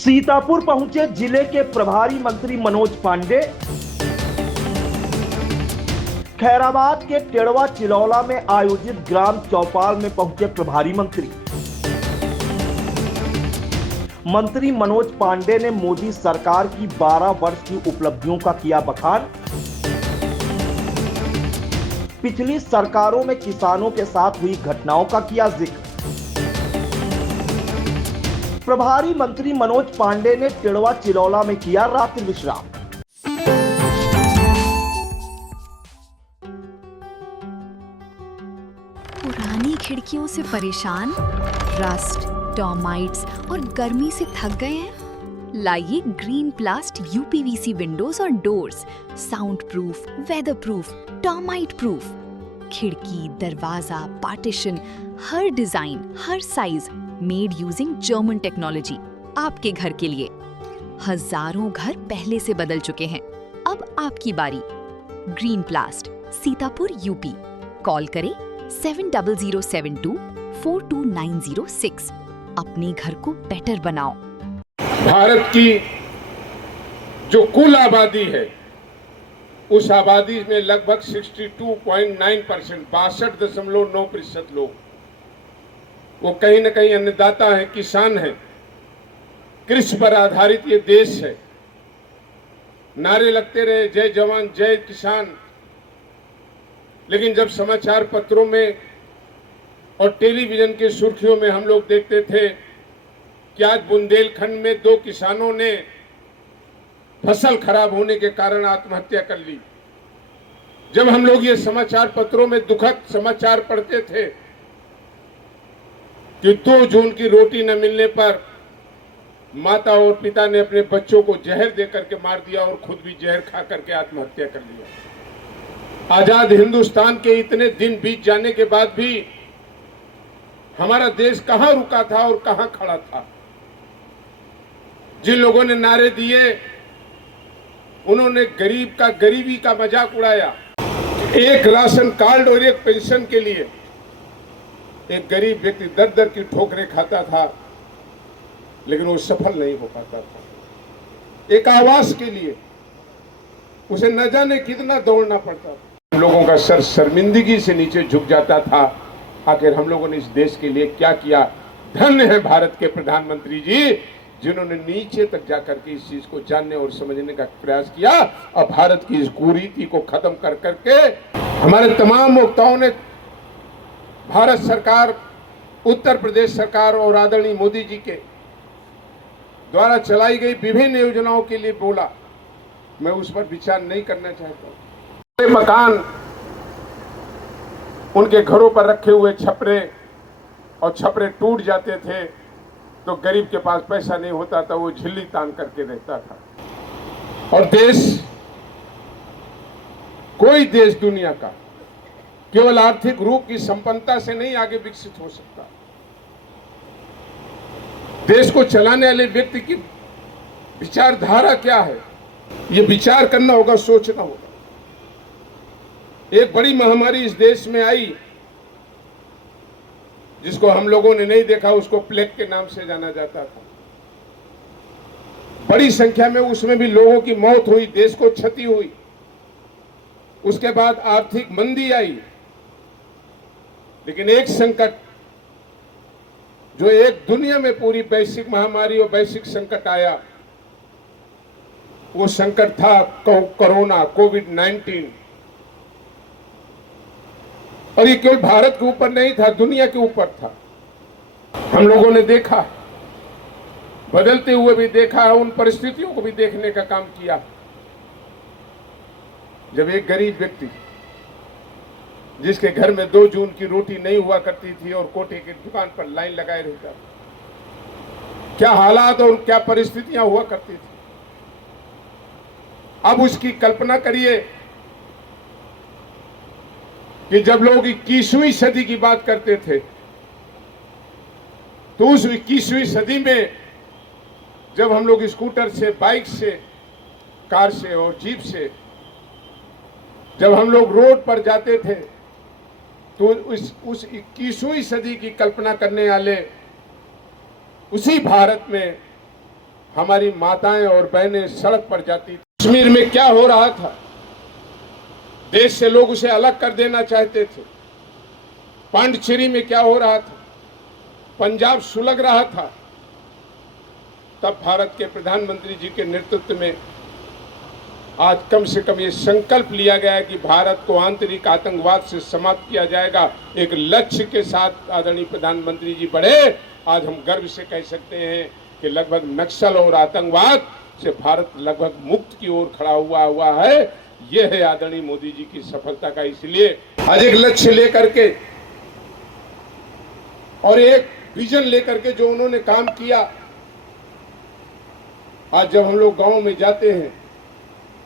सीतापुर पहुंचे जिले के प्रभारी मंत्री मनोज पांडे। खैराबाद के टेड़वा चिलौला में आयोजित ग्राम चौपाल में पहुंचे प्रभारी मंत्री। मंत्री मनोज पांडे ने मोदी सरकार की 12 वर्ष की उपलब्धियों का किया बखान। पिछली सरकारों में किसानों के साथ हुई घटनाओं का किया जिक्र। प्रभारी मंत्री मनोज पांडे ने टेड़वा चिलौला में किया रात्रि विश्राम। पुरानी खिड़कियों से परेशान, रस्ट, टर्माइट्स और गर्मी से थक गए हैं? लाइए ग्रीन प्लास्ट यूपीवीसी विंडोज और doors, sound proof, weather proof, termite proof. खिड़की, दरवाजा, पार्टीशन, हर डिजाइन, हर size, made using German technology, आपके घर के लिए। हजारों घर पहले से बदल चुके हैं, अब आपकी बारी। Green प्लास्ट, Sitapur, UP. कॉल करें 7072422906। अपने घर को बेटर बनाओ। भारत की जो कुल आबादी है, उस आबादी में लगभग 62.9%, 62.9% लोग वो कहीं न कहीं अन्नदाता है, किसान है। कृषि पर आधारित ये देश है। नारे लगते रहे जय जवान जय किसान, लेकिन जब समाचार पत्रों में और टेलीविजन की सुर्खियों में हम लोग देखते थे कि आज बुंदेलखंड में 2 किसानों ने फसल खराब होने के कारण आत्महत्या कर ली, जब हम लोग ये समाचार पत्रों में दुखद समाचार पढ़ते थे कि 2 जून की रोटी न मिलने पर माता और पिता ने अपने बच्चों को जहर देकर के मार दिया और खुद भी जहर खा करके आत्महत्या कर लिया। आजाद हिंदुस्तान के इतने दिन बीत जाने के बाद भी हमारा देश कहां रुका था और कहां खड़ा था। जिन लोगों ने नारे दिए, उन्होंने गरीब का गरीबी का मजाक उड़ाया। एक राशन कार्ड और एक पेंशन के लिए एक गरीब व्यक्ति दर दर की ठोकरें खाता था, लेकिन वो सफल नहीं हो पाता था। एक आवास के लिए उसे न जाने कितना दौड़ना पड़ता था। हम लोगों का सर शर्मिंदगी से नीचे झुक जाता था। आखिर हम लोगों ने इस देश के लिए क्या किया। धन्य है भारत के प्रधानमंत्री जी, जिन्होंने नीचे तक जाकर के इस चीज को जानने और समझने का प्रयास किया और भारत की इस कुरीति को खत्म कर करके हमारे तमाम वक्ताओं ने भारत सरकार, उत्तर प्रदेश सरकार और आदरणीय मोदी जी के द्वारा चलाई गई विभिन्न योजनाओं के लिए बोला। मैं उस पर विचार नहीं करना चाहता हूं। मकान, उनके घरों पर रखे हुए छपरे, और छपरे टूट जाते थे तो गरीब के पास पैसा नहीं होता था, वो झिल्ली तान करके रहता था। और देश, कोई देश दुनिया का केवल आर्थिक रूप की संपन्नता से नहीं आगे विकसित हो सकता। देश को चलाने वाले व्यक्ति की विचारधारा क्या है, ये विचार करना होगा, सोचना होगा। एक बड़ी महामारी इस देश में आई, जिसको हम लोगों ने नहीं देखा, उसको प्लेग के नाम से जाना जाता था। बड़ी संख्या में उसमें भी लोगों की मौत हुई, देश को क्षति हुई। उसके बाद आर्थिक मंदी आई, लेकिन एक संकट जो एक दुनिया में पूरी वैश्विक महामारी और वैश्विक संकट आया, वो संकट था कोरोना, कोविड-19। और ये केवल भारत के ऊपर नहीं था, दुनिया के ऊपर था। हम लोगों ने देखा, बदलते हुए भी देखा, उन परिस्थितियों को भी देखने का काम किया। जब एक गरीब व्यक्ति, जिसके घर में 2 जून की रोटी नहीं हुआ करती थी और कोटे की दुकान पर लाइन लगाए रहता, क्या हालात और क्या परिस्थितियां हुआ करती थी। अब उसकी कल्पना करिए कि जब लोग 21वीं सदी की बात करते थे, तो उस 21वीं सदी में जब हम लोग स्कूटर से, बाइक से, कार से और जीप से जब हम लोग रोड पर जाते थे, तो उस 21वीं सदी की कल्पना करने वाले उसी भारत में हमारी माताएं और बहनें सड़क पर जाती थी। कश्मीर में क्या हो रहा था, देश से लोग उसे अलग कर देना चाहते थे। पांडिचेरी में क्या हो रहा था, पंजाब सुलग रहा था। तब भारत के प्रधानमंत्री जी के नेतृत्व में आज कम से कम ये संकल्प लिया गया है कि भारत को आंतरिक आतंकवाद से समाप्त किया जाएगा। एक लक्ष्य के साथ आदरणीय प्रधानमंत्री जी बढ़े। आज हम गर्व से कह सकते हैं कि लगभग नक्सल और आतंकवाद से भारत लगभग मुक्त की ओर खड़ा हुआ है। यह है आदरणीय मोदी जी की सफलता का। इसलिए आज एक लक्ष्य लेकर के और एक विजन लेकर के जो उन्होंने काम किया, आज जब हम लोग गांव में जाते हैं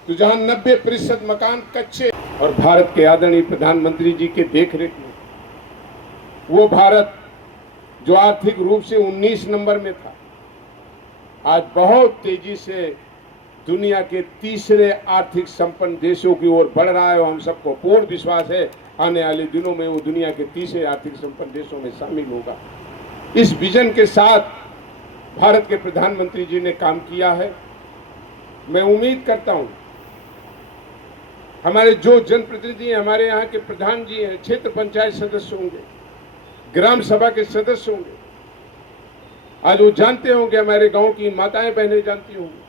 तो जहां 90% मकान कच्चे, और भारत के आदरणीय प्रधानमंत्री जी के देखरेख में वो भारत जो आर्थिक रूप से 19 नंबर में था, आज बहुत तेजी से दुनिया के तीसरे आर्थिक संपन्न देशों की ओर बढ़ रहा है। और हम सबको पूर्ण विश्वास है आने वाले दिनों में वो दुनिया के तीसरे आर्थिक संपन्न देशों में शामिल होगा। इस विजन के साथ भारत के प्रधानमंत्री जी ने काम किया है। मैं उम्मीद करता हूं हमारे जो जनप्रतिनिधि हैं, हमारे यहाँ के प्रधान जी हैं, क्षेत्र पंचायत सदस्य होंगे, ग्राम सभा के सदस्य होंगे, आज वो जानते होंगे, हमारे गांव की माताएं बहनें जानती होंगी,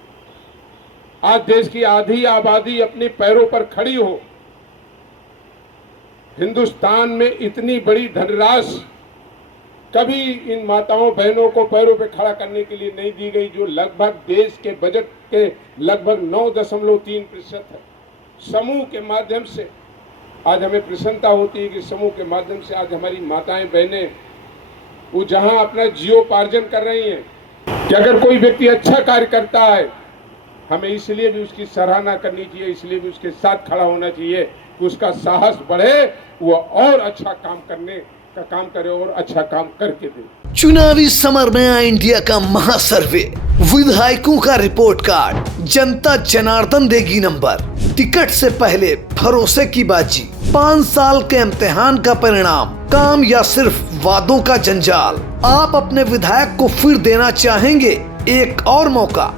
आज देश की आधी आबादी अपने पैरों पर खड़ी हो। हिंदुस्तान में इतनी बड़ी धनराशि कभी इन माताओं बहनों को पैरों पे खड़ा करने के लिए नहीं दी गई, जो लगभग देश के बजट के लगभग 9.3% है। समूह के माध्यम से आज हमें प्रसन्नता होती है कि समूह के माध्यम से आज हमारी माताएं बहनें वो जहां अपना जीवोपार्जन कर रही हैं कि अगर कोई व्यक्ति अच्छा कार्य करता है, हमें इसलिए भी उसकी सराहना करनी चाहिए, इसलिए भी उसके साथ खड़ा होना चाहिए कि उसका साहस बढ़े, वो और अच्छा काम करने का काम करे और अच्छा काम करके दे। चुनावी समर में आया इंडिया का महासर्वे, विधायकों का रिपोर्ट कार्ड, जनता जनार्दन देगी नंबर, टिकट से पहले भरोसे की बाजी, 5 साल के इम्तिहान का परिणाम, काम या सिर्फ वादों का जंजाल। आप अपने विधायक को फिर देना चाहेंगे एक और मौका?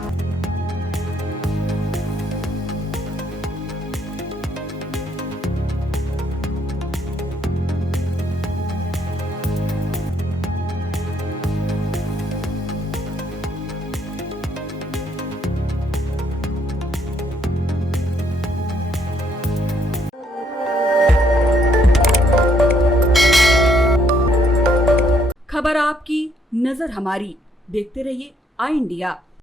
खबर आपकी, नजर हमारी। देखते रहिए आई इंडिया।